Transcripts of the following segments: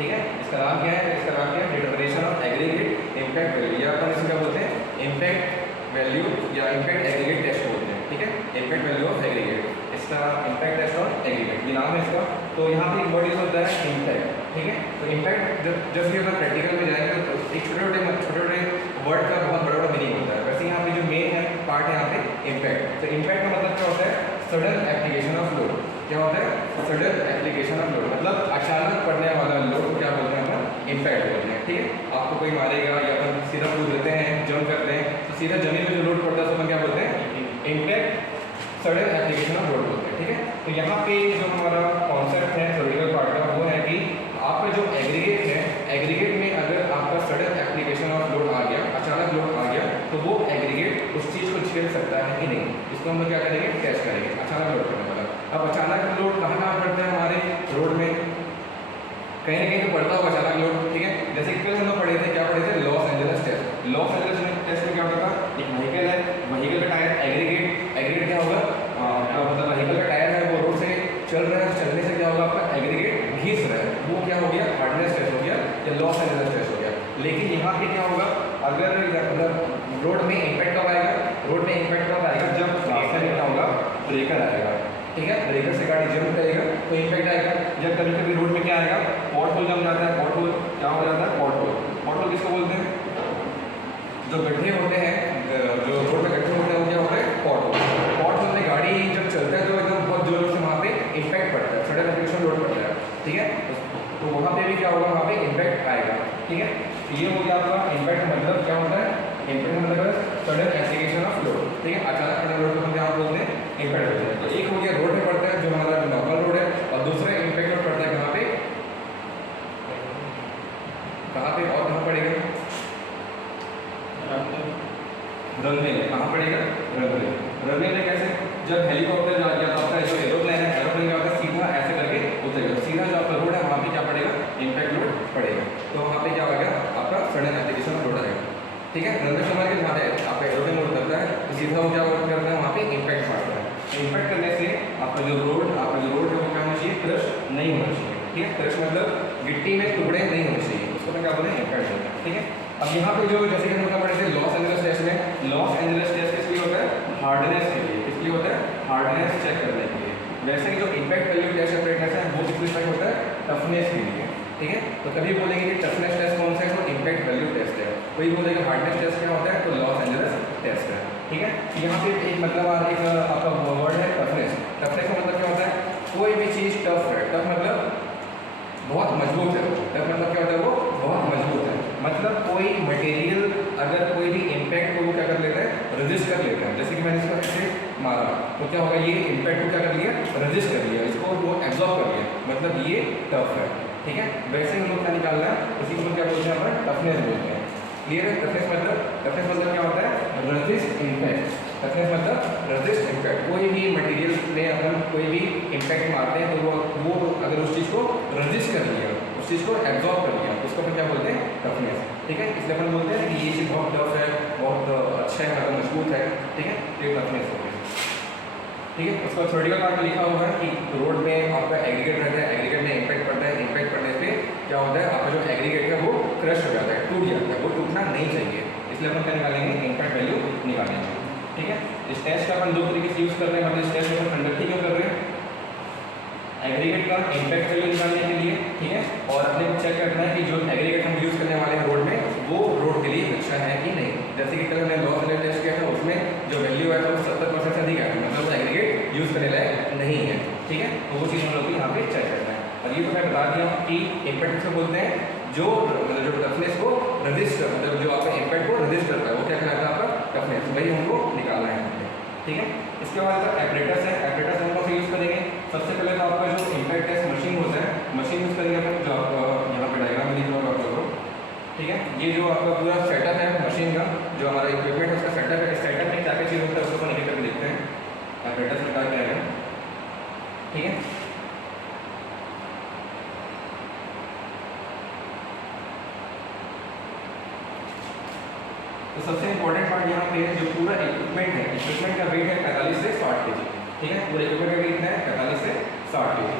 ठीक है। इसका नाम क्या है? इसका नाम क्या है? Determination of aggregate impact value, या अपन इसे क्या बोलते हैं? इम्पैक्ट वैल्यू या इम्पैक्ट एग्रीगेट टेस्ट बोलते हैं, ठीक है। इम्पैक्ट वैल्यू ऑफ एग्रीगेट, इसका इम्पैक्ट टेस्ट ऑन एग्रीगेट ये नाम है इसका। तो यहाँ पे एक वर्ड यूज होता है इम्पैक्ट, ठीक है। तो इम्पैक्ट जब भी अपन प्रैक्टिकल में जाएंगे तो एक छोटे छोटे वर्ड का बहुत बड़ा बड़ा मीनिंग होता है। वैसे यहाँ पे जो मेन है पार्ट है यहाँ पे इम्पैक्ट। तो इम्पैक्ट का मतलब क्या होता है? Sudden application of load. क्या होता है? सडन एप्लीकेशन ऑफ लोड, मतलब अचानक पड़ने वाला लोड को क्या बोलते हैं अपन? इम्पैक्ट बोलते हैं, ठीक है। आपको कोई मारेगा या अपन सीधा कूद लेते हैं, जंप करते हैं, तो सीधा जमीन में जो लोड पड़ता है तो अपन क्या बोलते हैं? Impact sudden application of load बोलते हैं, ठीक है। तो यहाँ पे जो हमारा कॉन्सेप्ट है थ्योरेटिकल पार्ट का वो है कि आपका जो एग्रीगेट है, एग्रीगेट में अगर आपका सडन एप्लीकेशन ऑफ लोड आ गया, अचानक लोड आ गया, तो वो एग्रीगेट उस चीज़ को झेल सकता है कि नहीं, इसको हम लोग क्या करेंगे? टेस्ट करेंगे अचानक लोड करने वाला। अब अचानक लोड कहाँ कहाँ पड़ता है हमारे रोड में? कहीं ना कहीं तो पड़ता होगा अचानक लोड, ठीक है। जैसे कल हम लोग पढ़े थे, क्या पढ़े थे? Los Angeles test. Los Angeles test में क्या होता था? एक व्हीकल है, व्हीकल का टायर एग्रीगेट, एग्रीगेट क्या होगा? मतलब व्हीकल का टायर है वो रोड से चल रहा है, चलने से क्या होगा? आपका एग्रीगेट घिस रहा है, वो क्या हो गया? हार्डनेस टेस्ट हो गया या लॉस एंजलस टेस्ट हो गया। लेकिन यहाँ पे क्या होगा? अगर मतलब रोड में इम्पैक्ट कब आएगा? रोड में इम्पैक्ट कब आएगा? जब रास्ते में क्या होगा? ब्रेकर आएगा, ठीक है। ब्रेकर से गाड़ी जंप करेगा तो इम्पैक्ट आएगा। जब कभी कभी रोड में क्या आएगा? पॉट होल जम जाता है। पॉट होल क्या हो जाता है? Pot whole. पॉट होल किसको बोलते हैं? जो गड्ढे होते हैं, जो रोड में गड्ढे होते हैं वो क्या होता है? Pot whole. पॉट होल में गाड़ी जब चलता है तो एकदम बहुत जोर से वहाँ पे इम्पैक्ट पड़ता है, सडन एप्लीकेशन लोड पड़ता है, ठीक है। तो वहाँ पे भी क्या होगा? वहाँ पे इम्पैक्ट आएगा, ठीक है। ये हो गया आपका इम्पैक्ट मतलब क्या होता है? इम्पैक्ट मतलब सडन एप्लीकेशन ऑफ लोड, ठीक है। अचानक पड़ने लोड को हम क्या बोलते हैं? इम्पैक्ट होता है। तो एक हो गया रोड पे पड़ता है जो हमारा नॉर्मल रोड है, और दूसरा इम्पैक्ट लोड पड़ता है कहाँ पे? कहाँ पे और कहाँ पड़ेगा? रनवे में। कहाँ पड़ेगा? रनवे। रनवे में कैसे? जब हेलीकॉप्टर या तो आपका जो एरोप्लेन है, एरोप्लेन क्या होता है? सीधा ऐसे करके उतरेगा, सीधा जो आपका रोड है वहाँ पे क्या पड़ेगा? इम्पैक्ट लोड पड़ेगा। तो वहाँ पे क्या होगा? आपका सडन एप्लीकेशन लोड आएगा, ठीक है। रनवे से हमारे कितना है? आपका एरोप्लेन लोड करता है तो सीधा वो क्या करता है? वहाँ पे इम्पैक्ट मारता है। इम्पैक्ट करने से आपका जो रोड है वो क्या होना चाहिए? क्रश नहीं होना चाहिए, ठीक है। क्रश मतलब गिट्टी में टुकड़े नहीं होने चाहिए, उसको मैं क्या बोलते हैं? इम्पैक्ट बोलते हैं, ठीक है। अब यहाँ पे जो जैसे कि हम लोग पढ़े थे लॉस एंजलस टेस्ट में, लॉस एंजलस टेस्ट किस लिए होता है? हार्डनेस के लिए। किस लिए होता है? हार्डनेस चेक करने के लिए। वैसे ही जो इम्पैक्ट वैल्यू टेस्ट ऑपरेटर्स है वो किस लिए होता है? टफनेस के लिए, ठीक है। तो कभी बोलेंगे कि टफनेस टेस्ट कौन सा है? तो इम्पैक्ट वैल्यू टेस्ट है। कोई बोलेगा हार्डनेस टेस्ट क्या होता है? तो लॉस एंजलस टेस्ट है, ठीक है। यहाँ पे एक मतलब एक आपका वर्ड है टफनेस। टफनेस का मतलब क्या होता है? कोई भी चीज़ टफ है। टफ मतलब बहुत मजबूत है। टफ मतलब क्या होता है? वो बहुत मजबूत है, मतलब कोई मटेरियल अगर कोई भी इम्पैक्ट को वो क्या कर लेता है? रेजिस्ट कर लेता है। जैसे कि मैंने इसको ऐसे मारा तो क्या होगा? ये इम्पैक्ट को क्या कर लिया? रेजिस्ट कर लिया, इसको वो एब्जॉर्ब कर लिया, मतलब ये टफ है, ठीक है। वैसे ही हम लोग क्या निकालना है? इसी को क्या बोलते हैं? हमारा टफनेस बोलते हैं। क्लियर है? टफनेस मतलब क्या होता है? Resist impact. टफनेस मतलब रेजिस्ट इम्पैक्ट। कोई भी मटेरियल में अपन कोई भी इम्पैक्ट मारते हैं तो वो अगर उस चीज़ को रेजिस्ट कर लिया, उस चीज़ को एब्जॉर्ब कर लिया, उसको अपन क्या बोलते हैं? टफनेस, ठीक है। इसलिए अपन बोलते हैं कि ये चीज़ बहुत टफ है, बहुत अच्छा है, मतलब मजबूत है, ठीक है। तो ये टफनेस हो गया, ठीक है। उसका थ्योरेटिकल पार्ट में लिखा हुआ है कि रोड में आपका एग्रीगेट रहता है, एग्रीगेट में इम्पैक्ट पड़ता है, इम्पैक्ट पड़ने से क्या होता है? आपका जो एग्रीगेट है वो क्रश हो जाता है, टूट जाता है, वो टूटना नहीं चाहिए। इसलिए अपन क्या निकालेंगे? इम्पैक्ट वैल्यू निकालेंगे, ठीक है। इस टेस्ट का अपन दो तरीके से यूज़ कर रहे हैं, मतलब इस टेस्ट में कंडक्ट क्यों कर रहे हैं? एग्रीगेट का इम्पैक्ट वैल्यू निकालने के लिए, ठीक है। और अपने को चेक करना है कि जो एग्रीगेट हम यूज़ करने वाले हैं रोड में वो रोड के लिए अच्छा है कि नहीं। जैसे कि कल हमने लॉस एंजलस टेस्ट किया था, उसमें जो वैल्यू है वो 70% से अधिक है, मतलब वो एग्रीगेट यूज़ करने लायक नहीं है, ठीक है। तो वो चीज़ हम लोग को यहाँ पे चेक करना है। और ये तो मैं बता दिया कि इम्पैक्ट से बोलते हैं जो मतलब जो टफनेस को रेजिस्ट, मतलब जो आपका इम्पैक्ट को रेजिस्ट करता है वो क्या कहलाता है? आपका टफनेस। वही हमको निकालना है, ठीक है। इसके बाद एपरेटस है। एपरेटस हम लोग यूज़ करेंगे। सबसे पहले तो आपका जो इम्पैक्ट टेस्ट मशीन होता है, मशीन यूज़ करेंगे अपन, जो आपका यहाँ पे डायग्राम में दिख रहा होगा आप लोगों को, ठीक है। ये जो आपका पूरा सेटअप है मशीन का, जो हमारा इक्विपमेंट है उसका सेटअप है। इस सेटअप में क्या क्या चीज़ होता है उसको अपन एक करके देखते हैं। एपरेटस में क्या क्या है, ठीक है। तो सबसे इंपॉर्टेंट पार्ट यहाँ पे है जो पूरा इक्विपमेंट है, इक्विपमेंट का वेट है 45 से 60 kg, ठीक है। पूरे इक्विपमेंट का वेट कितना है? 45 से 60 kg।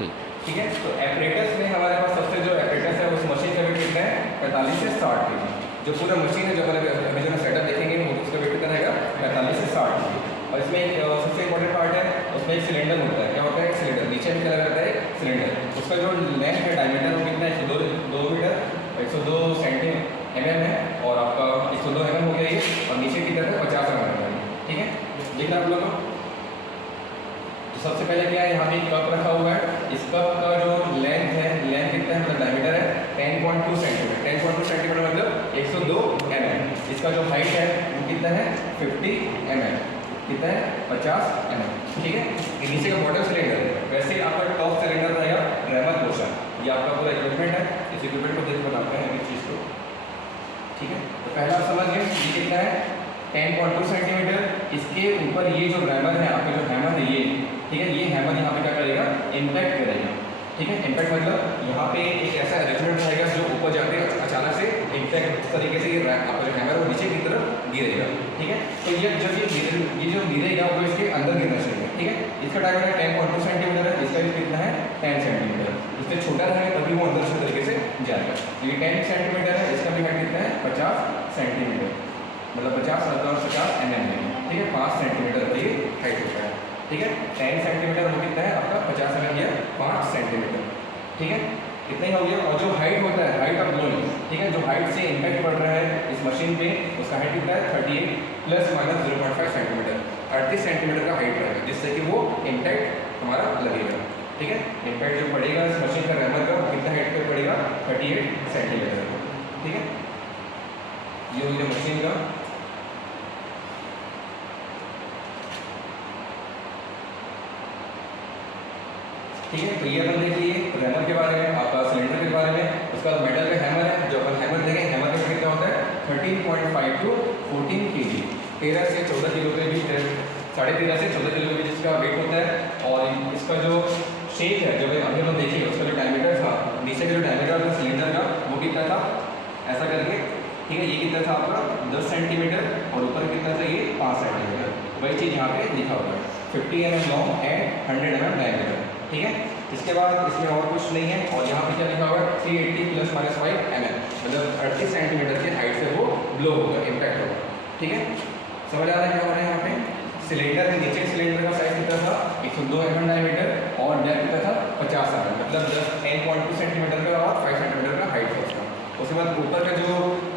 ठीक है। तो एपरेटस में हमारे पास सबसे जो एपरेटस है उस मशीन का वेट कितना है 45 से 60 kg। जो पूरा मशीन है जो अभी जो सेटअप देखेंगे वो उसका वेट कितना रहेगा 45 से 60 kg। और इसमें एक सबसे इंपॉर्टेंट पार्ट है, उसमें एक सिलेंडर होता है। क्या होता है? एक सिलेंडर नीचे में क्या लगा रहता है? सिलेंडर। उसका जो लेंथ है डायमीटर वो कितना है 102 मीटर 102 सेंटीमीटर है और आपका 102 हो गया ये, और नीचे की तरफ 50 है। ठीक है, देखना आप लोगों को। तो सबसे पहले क्या है, यहाँ पे एक कप रखा हुआ है। इस कप का जो लेंथ है, लेंथ कितना है मतलब डायमीटर है 10.2 सेंटीमीटर। 10.2 सेंटीमीटर मतलब 102 mm। इसका जो हाइट है वो कितना है 50 mm। कितना है 50 mm। ठीक है, ये नीचे का बॉटम सिलेंडर है। वैसे आपका टॉप सिलेंडर रहेगा ड्रैमर पोर्शन। ये आपका पूरा इक्विपमेंट है, इस इक्विपमेंट को देख बनाते हैं इस चीज़ को। ठीक है, तो पहला आप समझ गए ये कितना है 10.2 सेंटीमीटर। इसके ऊपर ये जो ड्रैमर है आपका जो हैमर है ये, ठीक है, ये हैमर यहाँ पे क्या करेगा इम्पैक्ट करेगा। ठीक है, इम्पैक्ट मतलब यहाँ पे एक ऐसा अरेंजमेंट रहेगा जो ऊपर जाके अचानक से इम्पैक्ट इस तरीके से ये आपका जो हैमर है वो नीचे की तरफ गिरेगा। ठीक है, तो ये जब ये जो गिरेगा वो इसके अंदर गिरना चाहिए। ठीक है, इसका डायमीटर 10.2 सेंटीमीटर है, इसका भी कितना है 10 सेंटीमीटर। इससे छोटा रहेगा तभी वो अंदर से तरीके से जाएगा। ये 10 सेंटीमीटर है, इसका भी हाइट कितना है 50 सेंटीमीटर, मतलब 50 mm है। ठीक है, 5 सेंटीमीटर की हाइट होता है। ठीक है, 10 सेंटीमीटर वो कितना है आपका 50 mm या 5 सेंटीमीटर। ठीक है, इतना ही हो गया। और जो हाइट होता है, हाइट ऑफ ब्लोइंग, ठीक है, जो हाइट से इम्पैक्ट पड़ रहा है इस मशीन पे, उसका हाइट कितना है 38 ± 0.5 सेंटीमीटर। 38 सेंटीमीटर का हाइट रहेगा, जिससे कि वो इम्पैक्ट हमारा लगेगा। ठीक है, इम्पैक्ट जो पड़ेगा इस मशीन का रैमर का कितना हाइट पे पड़ेगा 38 सेंटीमीटर। ठीक है, ये हो गया मशीन का। ठीक है, तो ये अपन देख लिए रैमर के बारे में, आपका सिलेंडर के बारे में। उसका मेटल का हैमर है, जो अपन हैमर देखेंगे, हैमर का वेट क्या होता है 13.5 to 14 kg। 13 से 14 किलो के बीच, 13.5 से 14 किलो के बीच इसका वेट होता है। और इसका जो शेप है, जो अभी हम देखिए उसका जो डायमीटर था, नीचे का जो डायमीटर था सिलेंडर का वो कितना था ऐसा करके। ठीक है, ये कितना था आपका 10 सेंटीमीटर और ऊपर कितना था ये 5 सेंटीमीटर। वही चीज़ यहाँ पे लिखा हुआ है 50 mm long and 100 mm diameter. ठीक है, इसके बाद इसमें और कुछ नहीं है। और यहाँ पे क्या लिखा हुआ है 380 ± 5 mm, मतलब 38 सेंटीमीटर की हाइट से वो ब्लो होगा, इम्पैक्ट होगा। ठीक है, समझ आ रहा है क्या हो रहा है यहाँ पे। सिलेंडर के नीचे सिलेंडर का साइज कितना था 102 mm डायमीटर और डेप्थ कितना था 50 mm, मतलब 10.2 सेंटीमीटर का और 5 सेंटीमीटर का हाइट था उसका। उसके बाद ऊपर का जो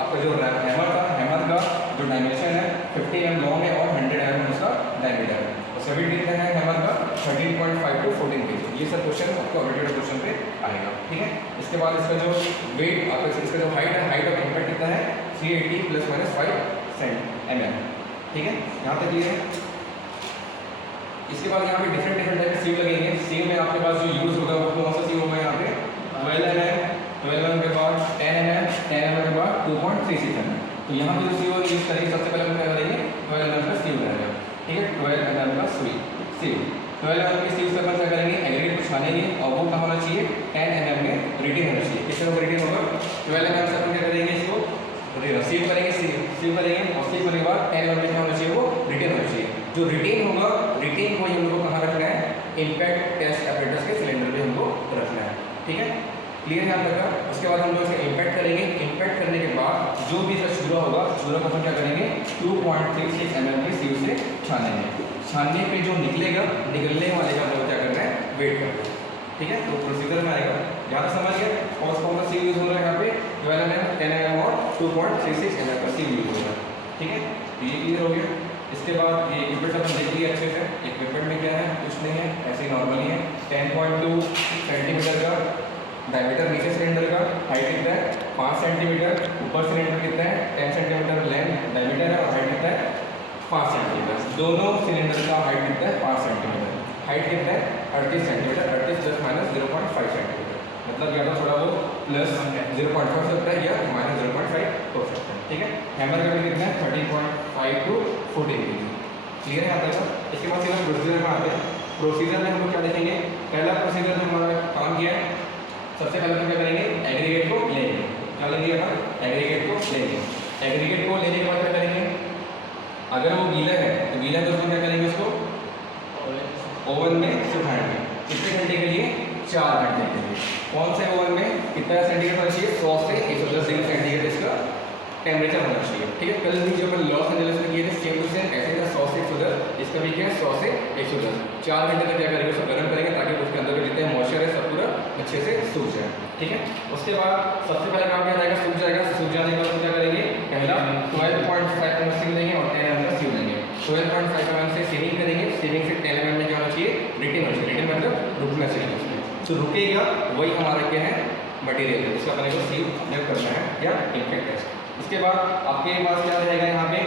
आपका जो हैमर था, हैमर का जो डायमेंशन है 50 mm लॉन्ग है और 100 mm उसका डायमीटर है। उसका वेट कितना है हैमर का 13.5 to 14 kg। ये सब क्वेश्चन आपको अपडेटेड क्वेश्चन पे आएगा। ठीक है, इसके बाद इसका जो वेट आपका इसका जो हाइट है, हाइट ऑफ इम्पैक्ट कितना है 380 ± 5 mm। ठीक है, यहाँ तक क्लियर है। इसके बाद यहाँ पे डिफरेंट टाइप के सीव लगेंगे। सीव में आपके पास जो यूज होगा वो कौन सा सीव होगा यहाँ पे 12 mm, 12 mm के बाद 10 mm, 10 mm के बाद 2.36 mm। तो यहाँ पे जो सीव यूज करेंगे सबसे पहले हम क्या करेंगे 12 mm का सीव रहेगा। ठीक है, 12 mm का सीव 12 mm के सीव से अपन क्या करेंगे एग्रीगेट को छानेंगे और वो कहाँ होना चाहिए 10 mm में रीडिंग होना चाहिए। किस तरह रीडिंग होगा 12 mm से अपन क्या करेंगे इसको सीव करेंगे, सीव करेंगे और सीव करने के बाद 10 mm में क्या होना चाहिए वो रिटेन होना चाहिए। जो रिटेन होगा, रिटेन को हम लोग को कहाँ रखना है इम्पैक्ट टेस्ट एपरेटस के सिलेंडर में हमको रखना है। ठीक है, क्लियर है आप लोग का। उसके बाद हम लोग इसे इम्पैक्ट करेंगे। इम्पैक्ट करने के बाद जो भी इसका चूरा होगा, चूरा को हम क्या करेंगे 2.36 mm के सीव से छानेंगे। छानने पे जो निकलेगा, निकलने वाले का हम लोग क्या करना है वेट करना है। ठीक है, तो प्रोसीजर में आएगा। ज़्यादा समझ गया कौन सा सीव यूज हो रहा है यहाँ पे 12 mm, 10 mm और 2.36 mm का सीव यूज हो रहा है। ठीक है, तो ये क्लियर हो गया। इसके बाद ये इक्विपमेंट अपन देख लिया अच्छे से। इक्विपमेंट में क्या है, कुछ नहीं है, ऐसे ही नॉर्मली है। 10.2 सेंटीमीटर का डायमीटर नीचे सिलेंडर का, हाइट कितना है 5 सेंटीमीटर, ऊपर सिलेंडर कितना है 10 सेंटीमीटर लेंथ डायमीटर है और हाइट कितना है 5 सेंटीमीटर। दोनों सिलेंडर का हाइट कितना है 5 सेंटीमीटर, हाइट कितना है 38 सेंटीमीटर, 38 ± 0.5 सेंटीमीटर, मतलब या तो थोड़ा वो प्लस 0.5 हो सकता है या -0.5 हो सकता है। ठीक है, हैमर का भी कितना है 13.5 to 14 kg। क्लियर है आता है। इसके बाद सीधा प्रोसीजर में आते हैं। प्रोसीजर में हम लोग क्या देखेंगे, पहला प्रोसीजर में हमारा काम किया है, सबसे पहले हम क्या करेंगे एग्रीगेट को लेंगे। क्या लेंगे अपन एग्रीगेट को लेंगे। एग्रीगेट को लेने के बाद क्या करेंगे, अगर वो गीला है तो गीला तो क्या करेंगे उसको ओवन में सुखाएंगे। कितने घंटे के लिए 4 घंटे के लिए। कौन से ओवन में कितना सेंटीग्रेड होना चाहिए? 100 से 110 डिग्री सेंटीग्रेड इसका टेम्परेचर होना चाहिए। ठीक है, कल भी जो अपन लॉस एंजलिस में किए थे सेम टू सेम ऐसे था, 100 से 110, इसका भी क्या है 100 से 110। 4 घंटे तक क्या करेंगे, उसको गर्म करेंगे ताकि उसके अंदर के जितने मॉइस्चर है सब पूरा अच्छे से सूख जाए। ठीक है, उसके बाद सबसे पहले काम क्या रहेगा, सूख जाएगा। सूख जाने के बाद क्या करेंगे, पहला 12.5 mm सीव लेंगे और 10 mm का सीव लेंगे। 12.5 mm से सीविंग करेंगे, सीविंग से 10 mm में क्या होना चाहिए, रिटेन होना चाहिए। रिटेन मतलब रुकना चाहिए उसमें, तो रुकेगा वही हमारा क्या है मटेरियल है, इसका अपने को सीव अपने करना है या इम्पैक्ट टेस्ट। इसके बाद आपके पास क्या रहेगा, यहाँ पे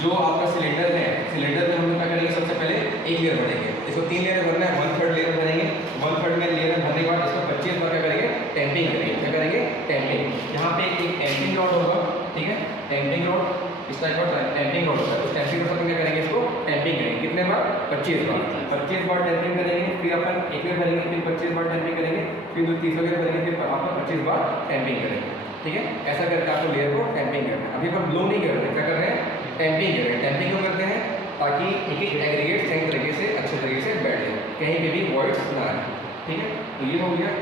जो आपका सिलेंडर है, सिलेंडर में हम लोग क्या करेंगे, सबसे पहले एक लेयर भरेंगे। इसको 3 लेयर भरना है, 1/3 लेयर भरेंगे। 1/3 में लेयर भरने के बाद इसको 25 बार क्या करेंगे, टैंपिंग करेंगे। क्या करेंगे, टैंपिंग। यहाँ पे एक टैंपिंग रॉड होगा, ठीक है, टैंपिंग रॉड इस टाइप का टैंपिंग रॉड होता है। उस टैंपिंग रॉड से क्या करेंगे, इसको टैंपिंग करेंगे। कितने बार, 25 बार। 25 बार टैंपिंग करेंगे, फिर अपन एक लेयर भरेंगे, फिर 25 बार टैंपिंग करेंगे, फिर तीसरा लेयर भरेंगे, फिर आपका 25 बार टैंपिंग करेंगे। ठीक है, ऐसा करके आपको लेयर को टैंपिंग करना है। अभी अपन ब्लो नहीं कर रहे, क्या कर रहे हैं, टैंपिंग कर रहे हैं। टैंपिंग क्यों करते हैं, ताकि एक एक एग्रीगेट सही तरीके से अच्छे तरीके से बैठ जाए, कहीं पे भी वॉइड्स ना आए। ठीक है, तो ये हो गया।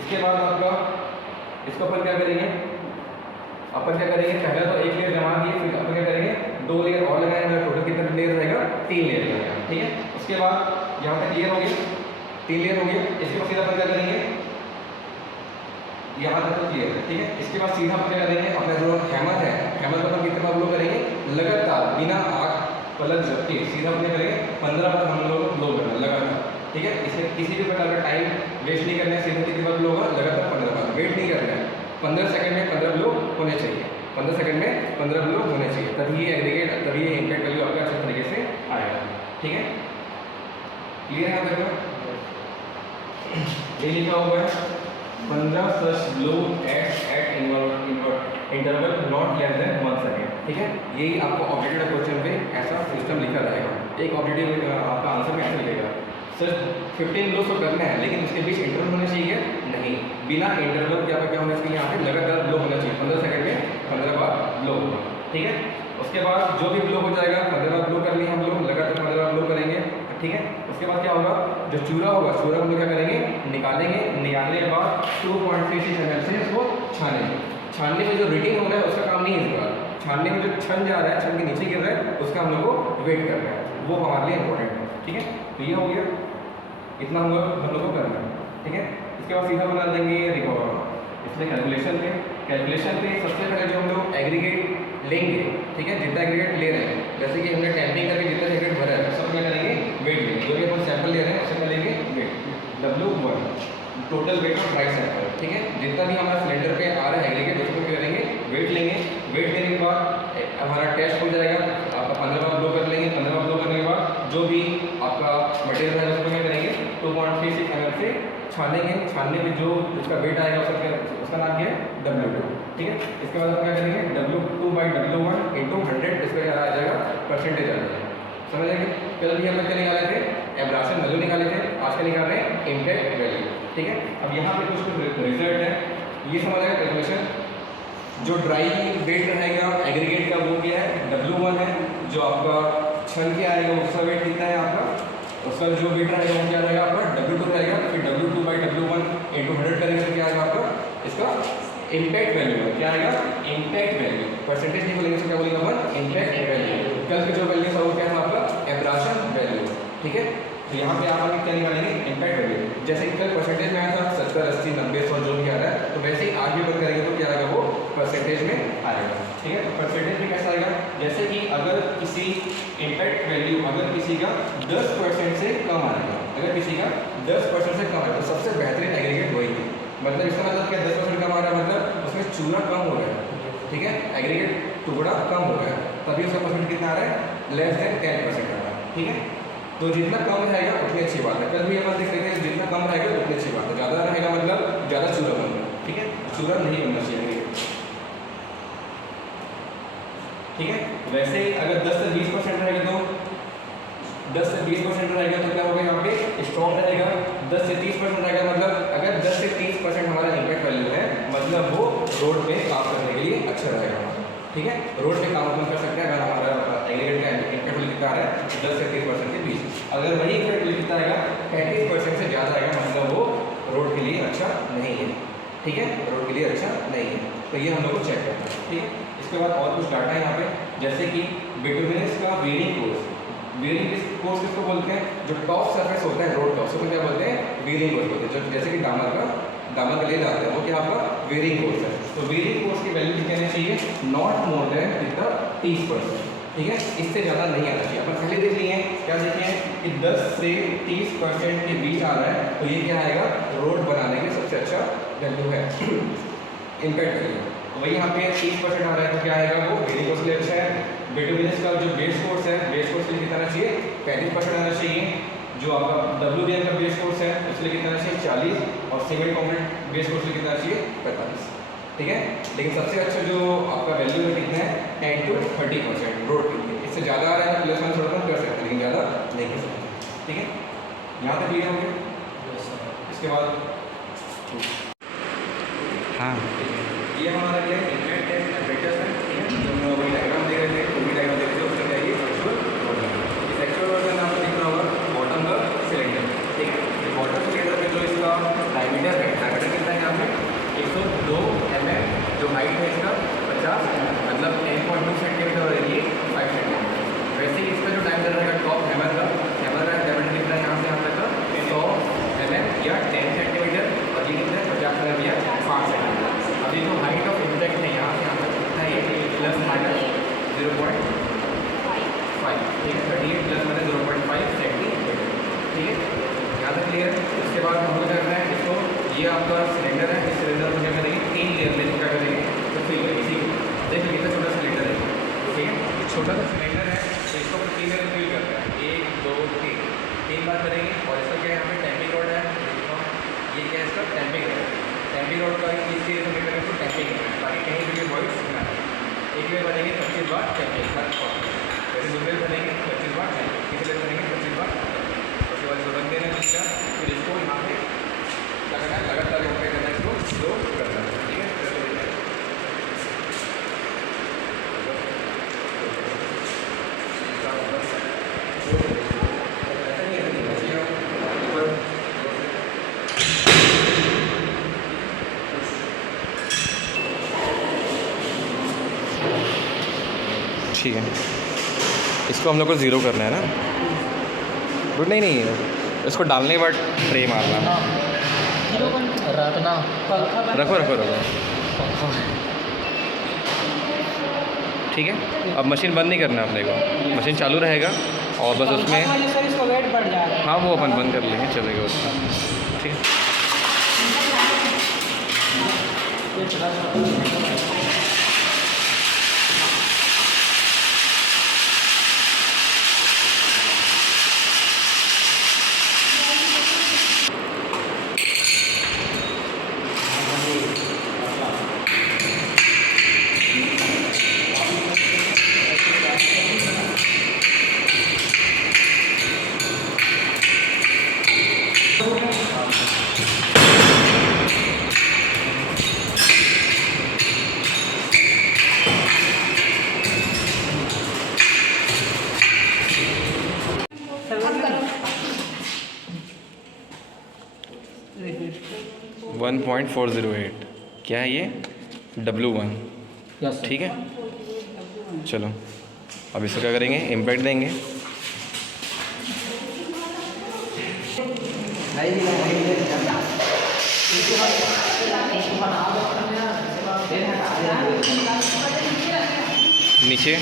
इसके बाद आपका इसको अपन क्या करेंगे, अपन क्या करेंगे, पहले तो एक लेयर जमा दिए, फिर अपन क्या करेंगे 2 लेयर और लगाएंगे। टोटल कितना लेयर रहेगा, 3 लेयर रहेगा। ठीक है, उसके बाद यहाँ तक क्लियर हो गया, 3 लेयर हो गया। इसके बाद सीधा अपन क्या करेंगे, यहाँ तक तो क्लियर है। ठीक है, इसके बाद सीधा अपन क्या करेंगे, अपना जो हैमर है, हैमर को अपन कितने बार ब्लो करेंगे, लगातार बिना आग पलक झपके सीधा अपने करेंगे 15 बार हम लोग ब्लो करना लगातार। ठीक है, इसमें किसी भी प्रकार का टाइम वेस्ट नहीं करना है। सीधा कितनी बार ब्लो होगा, लगातार 15 बार, वेट नहीं करना है। 15 सेकंड में 15 ब्लो होने चाहिए, 15 सेकंड में 15 ब्लो होने चाहिए, तभी ये एग्रीगेट, तभी ये इम्पैक्ट वैल्यू आपका अच्छे तरीके से आएगा। ठीक है, क्लियर है? देखो ये लिखा हुआ है 15 such blow at interval not less than 1 second. ठीक है, यही आपको ऑब्जेक्टिव क्वेश्चन में ऐसा सिस्टम लिखा रहेगा। एक ऑब्जेक्टिव आपका आंसर में ऐसा लिखेगा, सर 15 ब्लो तो करना है, लेकिन उसके बीच इंटरवल होना चाहिए नहीं, बिना इंटरवल क्या होना चाहिए, यहाँ पे लगातार ब्लो होना चाहिए। 15 सेकंड में 15 बार ब्लो होगा। ठीक है, उसके बाद जो भी ब्लो हो जाएगा 15 बार ब्लो कर लिए हम लोग, लगातार 15 बार ब्लो करेंगे। ठीक है, उसके बाद क्या होगा, जो चूरा होगा, चूरा हम लोग क्या करेंगे, निकालेंगे। निकालने के बाद 2.36 ml से उसको छानेंगे। छानने में जो रीडिंग हो रहा है उसका काम नहीं है इस बार, छानने में जो छन जा रहा है, छन के नीचे गिर रहा है, उसका हम लोग को वेट करना है, वो हमारे लिए इंपॉर्टेंट है। ठीक है, तो ये हो गया, इतना हम लोग को करना है। ठीक है, इसके बाद सीधा बना देंगे रिकॉर्ड। इसमें कैलकुलेशन पे सबसे पहले जो हम लोग एग्रीगेट लेंगे, ठीक है, जितना एग्रीगेट ले रहे हैं, जैसे कि हमने टैंपिंग करके जितना एग्रीगेट भरा है सब क्या करेंगे, वेट लेंगे। जो भी अपन सैंपल ले रहे हैं उससे क्या लेंगे, weight, W1 total weight of dry sample. ठीक है, जितना भी हमारा सिलेंडर पे आ रहा है एग्रीगेट, उसको क्या करेंगे, वेट लेंगे। वेट लेने के बाद हमारा टेस्ट हो जाएगा, आपका 15 बार ब्लो कर लेंगे। 15 बार ब्लो करने के बाद जो भी आपका मटेरियल है उसको क्या करेंगे, 2.36 ml से छानेंगे। छानने में जो उसका वेट आएगा उसका नाम क्या है, W2। ठीक है, इसके बाद हम क्या करेंगे, W2/W1 इंटू 100, इसका क्या आ जाएगा, परसेंटेज आ जाएगा। समझ आएंगे? कल भी हम लोग क्या निकाले थे, एब्राशन वैल्यू निकाले थे, आज का निकाल रहे हैं इम्पैक्ट वैल्यू। ठीक है, अब यहाँ पे कुछ रिजल्ट है, ये समझ आएगा कैलकुलेशन। जो ड्राई वेट रहेगा एग्रीगेट का वो क्या है, W1 है। जो आपका छन के आएगा उसका वेट कितना है आपका, उसका जो वेट रहेगा वो क्या रहेगा आपका, W2 रहेगा। फिर W2/W1 इंटू 100 करेंगे तो क्या आएगा आपका, इसका इम्पैक्ट वैल्यू है। क्या आएगा, इम्पैक्ट वैल्यू। परसेंटेज नहीं बोलेंगे तो क्या बोलेंगे अपन, इम्पैक्ट वैल्यू। कल के जो वैल्यू था वो क्या था आपका, एब्राशन वैल्यू। ठीक है, तो यहाँ पे आप आगे क्या निकालेंगे, इम्पैक्ट वैल्यू। जैसे कल परसेंटेज में आया था 70, 80, 90, 100 जो भी आ रहा है, तो वैसे ही आज भी बंद करेंगे तो क्या आएगा, वो परसेंटेज में आएगा। ठीक है, तो परसेंटेज में कैसा आएगा, जैसे कि अगर किसी इम्पैक्ट वैल्यू अगर किसी का 10% से कम आएगा, अगर किसी का 10% से कम आएगा तो सबसे बेहतरीन एग्रीगेट वही है। मतलब इसका मतलब क्या, 10% कम आ रहा है, मतलब उसमें चूरा कम हो रहा है। ठीक है, एग्रीगेट टुकड़ा कम हो गया, तभी उसका परसेंट कितना आ रहा है, लेस देन 10% आ रहा है। ठीक है, तो जितना कम रहेगा उतनी अच्छी बात है। कल भी अपन देख रहे थे, जितना कम रहेगा उतनी अच्छी बात है, ज़्यादा रहेगा मतलब ज़्यादा चूरा बन रहा है। ठीक है, चूरा नहीं बनना चाहिए। ठीक है, वैसे ही अगर 10 से 20% रहेगा तो 10 से 20% रहेगा तो क्या होगा, यहाँ पे स्ट्रॉन्ग रहेगा। 10 से 30% रहेगा, मतलब अगर 10 से 30% हमारा इम्पैक्ट वैल्यू है, मतलब वो रोड पे काम करने के लिए अच्छा रहेगा। ठीक है, रोड पे काम अपन कर सकते हैं अगर हमारा एग्रीगेट का इम्पैक्ट वैल्यू कितना आ रहा है, 10 से 30% के बीच। अगर वही इम्पैक्ट वैल्यू कितना आएगा, 35% से ज़्यादा जाएगा मतलब वो रोड के लिए अच्छा नहीं है, ठीक है, रोड के लिए अच्छा नहीं है। तो ये हम लोग को चेक करना है, ठीक है। इसके बाद और कुछ डाटा है यहाँ पे, जैसे कि बिटुमिनस का वेरिंग कोर्स। वेरिंग कोर्स किसको बोलते हैं? जो टॉप सरफेस होता है रोड का, उसको क्या बोलते हैं? वेरिंग कोर्स बोलते हैं। जो जैसे कि डामर का ले जाते हैं वो क्या आपका वेरिंग कोर्स है। तो वेरिंग कोर्स की वैल्यू कितनी आनी चाहिए? नॉट मोर देन कितना 30%, ठीक है, इससे ज़्यादा नहीं आना चाहिए। अपन पहले देख लिए हैं, क्या देखे हैं कि 10 से 30% के बीच आ रहा है, तो ये क्या आएगा? रोड बनाने के सबसे अच्छा वैल्यू है इम्पैक्ट के लिए। तो वही यहाँ पे 30% आ रहा है, तो क्या आएगा? वो वेरिंग कोर्स के लिए अच्छा है। बिटुमिनस का जो बेस कोर्स है, बेस कोर्स के लिए कितना आना चाहिए? 35% आना चाहिए। जो आपका WBM का बेस कोर्स है उसके लिए कितना चाहिए? 40, और सीमेंट कॉन्क्रीट बेस कोर्स के लिए कितना चाहिए? 45, ठीक है। लेकिन सबसे अच्छा जो आपका वैल्यू है कितना है? 10 to 30% रोड के लिए। इससे ज़्यादा आ रहा है प्लस वन थोड़ा कम कर सकते हैं, लेकिन ज़्यादा नहीं कर सकते, ठीक है। यहाँ तक क्लियर हो गया? इसके बाद हाँ, ये हमारा क्या है? इम्पैक्ट टेस्ट एपरेटस है, ठीक है। जो हम वही डायग्राम दे रहे थे, वो भी डायग्राम दे रहे थे, उसका क्या है? Actual version. इस एक्चुअल वर्जन आपको दिख रहा होगा बॉटम का सिलेंडर, ठीक है। ये बॉटम सिलेंडर में जो इसका डायमीटर है, डायमीटर कितना है यहाँ पे? 102 mm। जो हाइट है इसका 50, मतलब 10.2 सेंटीमीटर, और ये 5 सेंटीमीटर। वैसे ही इसका जो डायमीटर रहेगा टॉप हैमर का डायमीटर कितना है यहाँ से यहाँ तक का? 100 mm या 10 सेंटीमीटर, और ये कितना है? 50 mm या 5 सेंटीमीटर। अभी जो हाइट ऑफ इम्पैक्ट है यहाँ से यहाँ तक कितना है? प्लस माइनस 0.5, ठीक है, 38 प्लस माइनस 0.5 सेंटीमीटर, ठीक है। यहाँ तक क्लियर है? इसके बाद हम लोग करना है इसको, ये आपका सिलेंडर है, इस सिलेंडर को क्या करेंगे? 3 लेयर में क्या करेंगे? तो फिल करेंगे, ठीक है। देखिए कितना छोटा सिलेंडर है, ठीक है। ये छोटा सा सिलेंडर है, तो इसको 3 लेयर फिल करना है। 1 2 3 बार करेंगे। और इसका क्या है? यहाँ पे टैम्पिंग रोड है, ये क्या है? इसका टैम्पिंग रोड है। टैम्पिंग रोड का इसके सिलेंडर को टैम्पिंग करना है, ताकि कहीं भी वॉइस ना आए। एक लेयर बनेंगे 25 बार टैम्पिंग, जैसे दूसरे बनेंगे 25 बार टैम्पिंग, तीसरे लेयर बनेंगे 25 बार। उसके बाद इसको रख देना है इसका, फिर इसको यहाँ पे क्या करना है? लगातार रोटे करना है, इसको स्लो करना है, ठीक है। ठीक है, इसको हम लोग को ज़ीरो करना है ना? गुड, नहीं इसको डालने के बाद ट्रे मारना। रखो रखो रखो, ठीक है। अब मशीन बंद नहीं करना है अपने को, मशीन चालू रहेगा, और बस उसमें हाँ वो अपन बंद कर लेंगे, चलेगा उसका, ठीक है। वन 1.408 क्या है ये? W1, ठीक है। चलो अब इसको क्या करेंगे? इम्पैक्ट देंगे। नीचे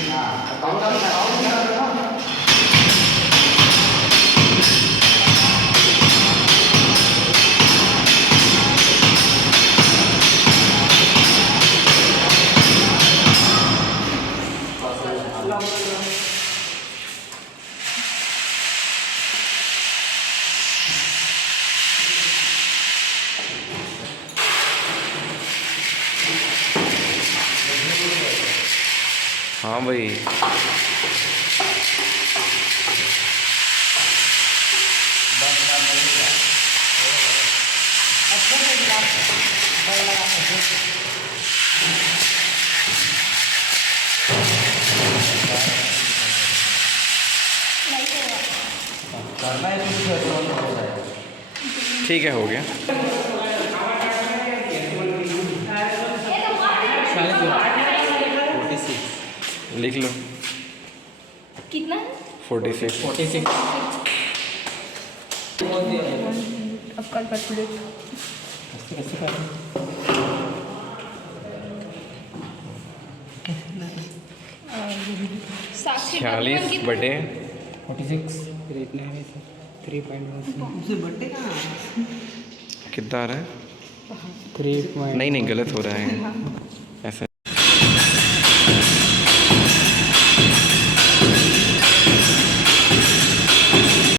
हाँ भाई, करना है तो ठीक है, हो गया। लिख लो। कितना? 46। अब कल कैलकुलेट। साक्षी 46 बटे 46 फिर इतना है 3.1 कितना आ रहा है? 3. नहीं, गलत हो रहा है ऐसा।